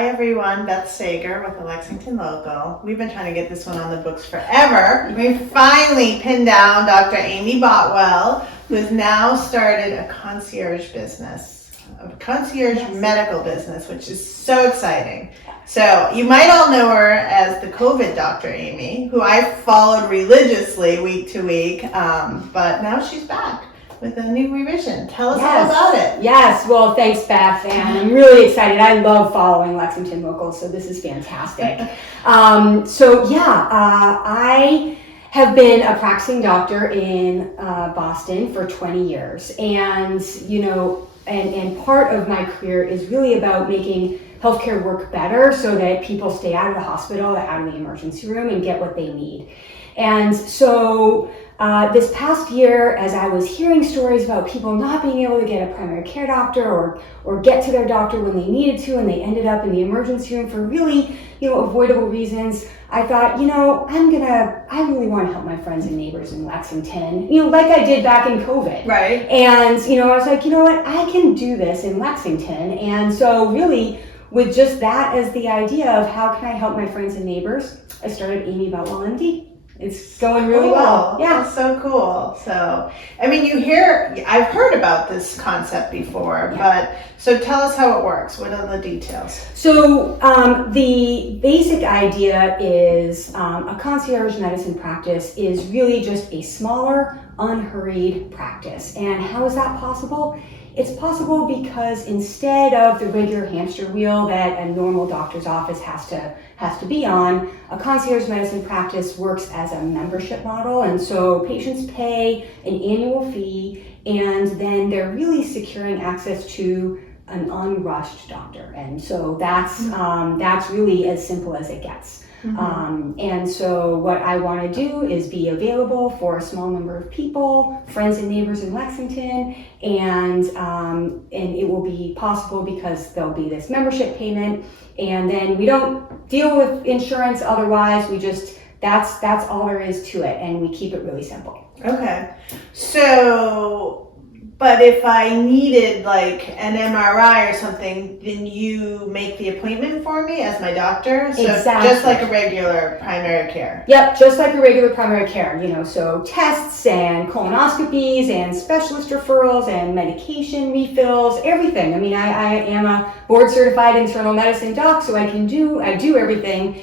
Hi everyone, Beth Sager with the Lexington Local. We've been trying to get this one on the books forever. We finally pinned down Dr. Amy Boutwell, who has now started a concierge business, a concierge medical business, which is so exciting. So you might all know her as the COVID Dr. Amy, who I followed religiously week to week, but now she's back with a new revision. Tell us all about it. Yes, well, thanks, Beth, and I'm really excited. I love following Lexington Local, so this is fantastic. I have been a practicing doctor in Boston for 20 years, and and part of my career is really about making healthcare work better so that people stay out of the hospital, out of the emergency room, and get what they need. And so this past year, as I was hearing stories about people not being able to get a primary care doctor or get to their doctor when they needed to, and they ended up in the emergency room for really, avoidable reasons, I thought, I really want to help my friends and neighbors in Lexington, like I did back in COVID. Right. And, I was like, I can do this in Lexington. And so really, with just that as the idea of how can I help my friends and neighbors, I started Amy Boutwell MD. It's going really well. Yeah. That's so cool. So, I've heard about this concept before, but so tell us how it works. What are the details? So the basic idea is a concierge medicine practice is really just a smaller, unhurried practice. And how is that possible? It's possible because instead of the regular hamster wheel that a normal doctor's office has to be on, a concierge medicine practice works as a membership model, and so patients pay an annual fee, and then they're really securing access to an unrushed doctor, and so that's really as simple as it gets. And so what I want to do is be available for a small number of people, friends and neighbors in Lexington, and it will be possible because there'll be this membership payment, and then we don't deal with insurance otherwise. We just that's all there is to it, and we keep it really simple. Okay, so. But if I needed like an MRI or something, then you make the appointment for me as my doctor? So exactly. Just like a regular primary care? Yep, just like a regular primary care, so tests and colonoscopies and specialist referrals and medication refills, everything. I am a board certified internal medicine doc, so I do everything.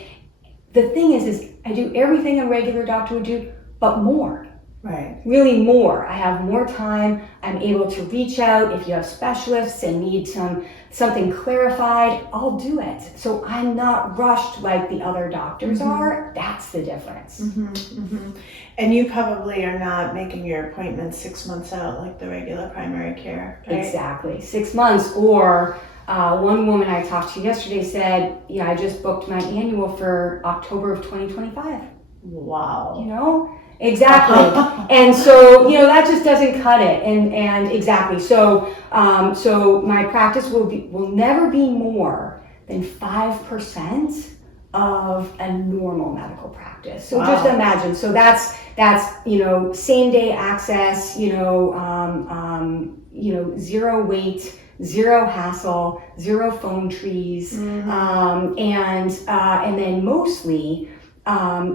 The thing is I do everything a regular doctor would do, but more. Right. Really more. I have more time. I'm able to reach out. If you have specialists and need something clarified, I'll do it. So I'm not rushed like the other doctors are. That's the difference. And you probably are not making your appointments 6 months out like the regular primary care, right? Exactly. 6 months. Or one woman I talked to yesterday said, I just booked my annual for October of 2025. Wow. Exactly. And so, that just doesn't cut it. And exactly. So, so my practice will never be more than 5% of a normal medical practice. So just imagine. So that's, same day access, zero wait, zero hassle, zero phone trees. And then mostly,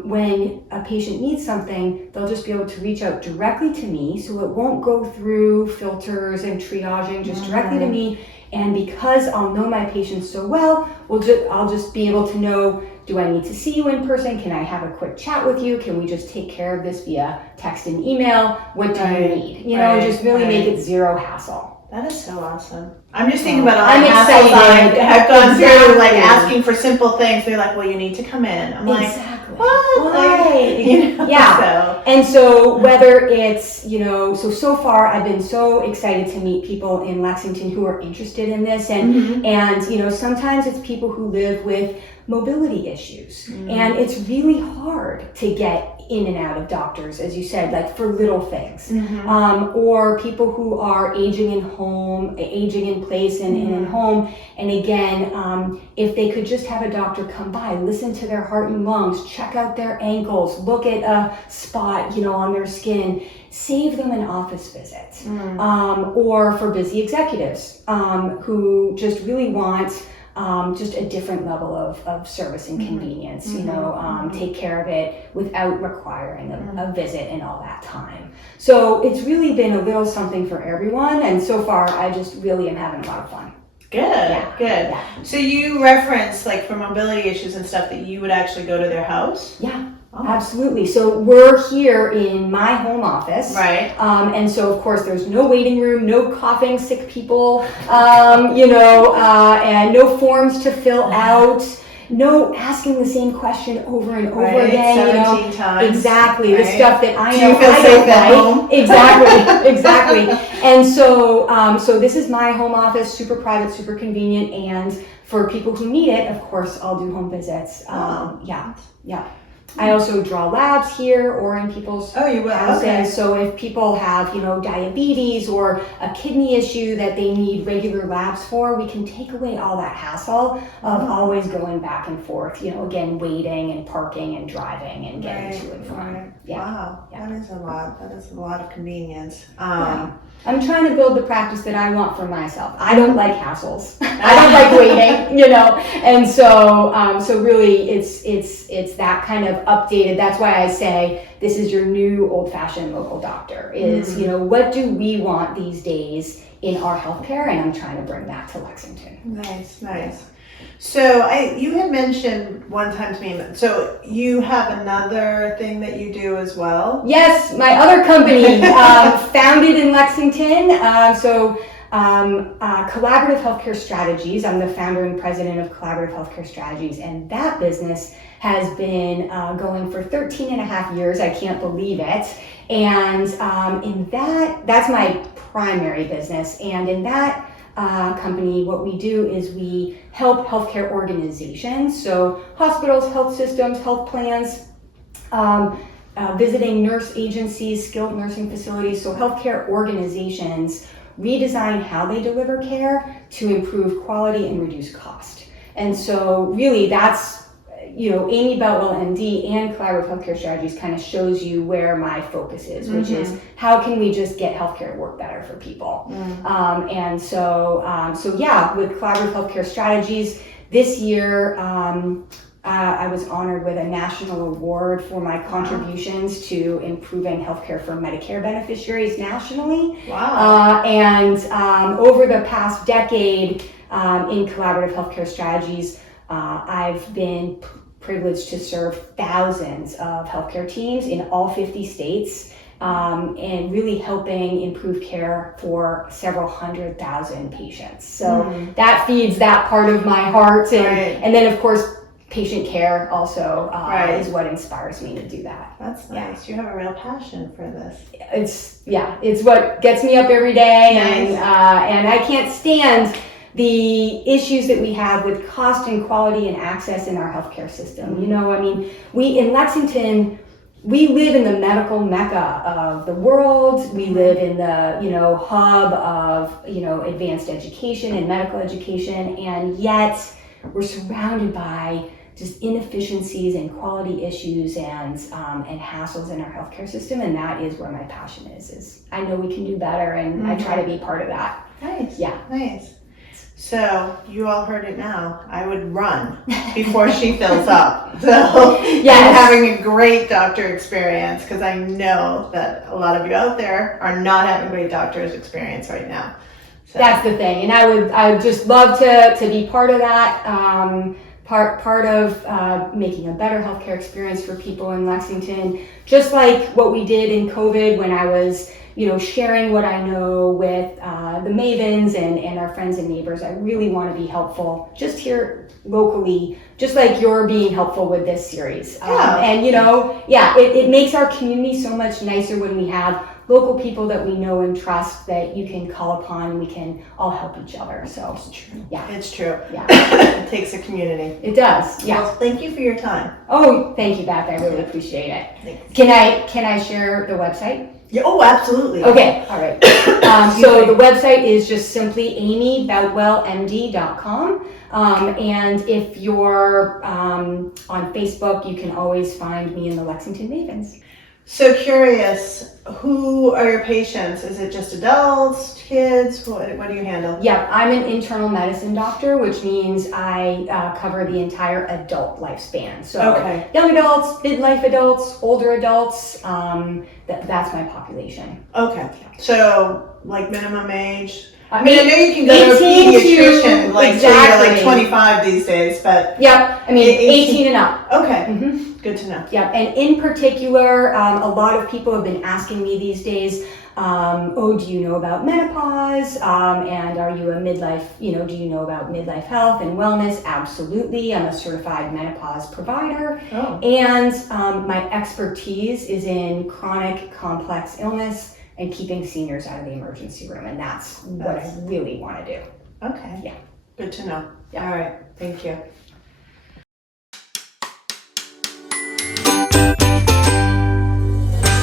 when a patient needs something, they'll just be able to reach out directly to me, so it won't go through filters and triaging, just directly to me. And because I'll know my patients so well, I'll just be able to know, do I need to see you in person? Can I have a quick chat with you? Can we just take care of this via text and email? What do you need? And just really make it zero hassle. That is so awesome. I'm just thinking about all the hassles I've gone through, like asking for simple things. They're like, well, you need to come in. I'm like, what? Right. Yeah. And so whether it's, so far I've been so excited to meet people in Lexington who are interested in this. And sometimes it's people who live with mobility issues. And it's really hard to get in and out of doctors, as you said, like for little things. Or people who are aging in place and in home. And again, if they could just have a doctor come by, listen to their heart and lungs, check out their ankles, look at a spot, on their skin, save them an office visit. Or for busy executives who just really want just a different level of service and convenience, take care of it without requiring a visit and all that time. So it's really been a little something for everyone, and so far I just really am having a lot of fun. Good. Yeah. So you referenced, like, for mobility issues and stuff, that you would actually go to their house? Yeah. Oh. Absolutely. So we're here in my home office. Right. And so, of course, there's no waiting room, no coughing sick people, and no forms to fill out, no asking the same question over and over again. 17 times. Exactly. Right. The stuff that I Do know you feel I safe don't at like. home? Exactly. And so this is my home office, super private, super convenient. And for people who need it, of course, I'll do home visits. Yeah. I also draw labs here or in people's houses. Okay. So if people have, diabetes or a kidney issue that they need regular labs for, we can take away all that hassle of always going back and forth, again, waiting and parking and driving and getting to and from. Right. Yeah. Wow. Yeah. That is a lot. That is a lot of convenience. I'm trying to build the practice that I want for myself. I don't like hassles. I don't like waiting, and so really it's that kind of updated. That's why I say this is your new old-fashioned local doctor is, what do we want these days in our healthcare? And I'm trying to bring that to Lexington. Nice. So you had mentioned one time to me, so you have another thing that you do as well? Yes, my other company, founded in Lexington. Collaborative Healthcare Strategies. I'm the founder and president of Collaborative Healthcare Strategies, and that business has been going for 13 and a half years. I can't believe it. And that's my primary business. And in that company, what we do is we help healthcare organizations, so hospitals, health systems, health plans, visiting nurse agencies, skilled nursing facilities, so healthcare organizations redesign how they deliver care to improve quality and reduce cost. And so really that's, Amy Boutwell, MD, and Collaborative Healthcare Strategies kind of shows you where my focus is, which is how can we just get healthcare work better for people. And so with Collaborative Healthcare Strategies, this year I was honored with a national award for my contributions to improving healthcare for Medicare beneficiaries nationally. Wow. Over the past decade in Collaborative Healthcare Strategies, I've been privileged to serve thousands of healthcare teams in all 50 states and really helping improve care for several 100,000 patients. So that feeds that part of my heart. And then, of course, patient care also is what inspires me to do that. That's nice. You have a real passion for this. It's what gets me up every day. Nice. And I can't stand the issues that we have with cost and quality and access in our healthcare system. We in Lexington, we live in the medical mecca of the world. We live in the, hub of, advanced education and medical education, and yet we're surrounded by just inefficiencies and quality issues and hassles in our healthcare system, and that is where my passion is I know we can do better, and I try to be part of that. Nice. Yeah. Nice. So you all heard it now. I would run before she fills up. So I'm having a great doctor experience, because I know that a lot of you out there are not having a great doctor's experience right now. So. That's the thing, and I would just love to be part of that. Part of making a better healthcare experience for people in Lexington, just like what we did in COVID when I was, sharing what I know with the Mavens and our friends and neighbors. I really want to be helpful just here locally, just like you're being helpful with this series. It makes our community so much nicer when we have local people that we know and trust that you can call upon, and we can all help each other. So it's true. Yeah. It's true. Yeah. It takes a community. It does. Yeah. Well, thank you for your time. Oh, thank you, Beth. I really appreciate it. Thanks. Can I share the website? Yeah, absolutely. Okay. All right. So the website is just simply amyboutwellmd.com. And if you're on Facebook, you can always find me in the Lexington Mavens. So curious, who are your patients? Is it just adults, kids? What do you handle? Yeah, I'm an internal medicine doctor, which means I cover the entire adult lifespan. So Okay. young adults, midlife adults, older adults, that's my population. Okay. So like minimum age? I I mean, I know you can go to a 18 to- pediatrician like till you're like exactly. 25 these days, but Yep, I mean 18 and up. okay, hmm good to know. Yeah, and in particular, a lot of people have been asking me these days, oh, do you know about menopause? And are you a midlife, do you know about midlife health and wellness? Absolutely. I'm a certified menopause provider. Oh, And my expertise is in chronic complex illness and keeping seniors out of the emergency room. And that's what I really want to do. okay. Yeah. Good to know. Yeah. All right. Thank you.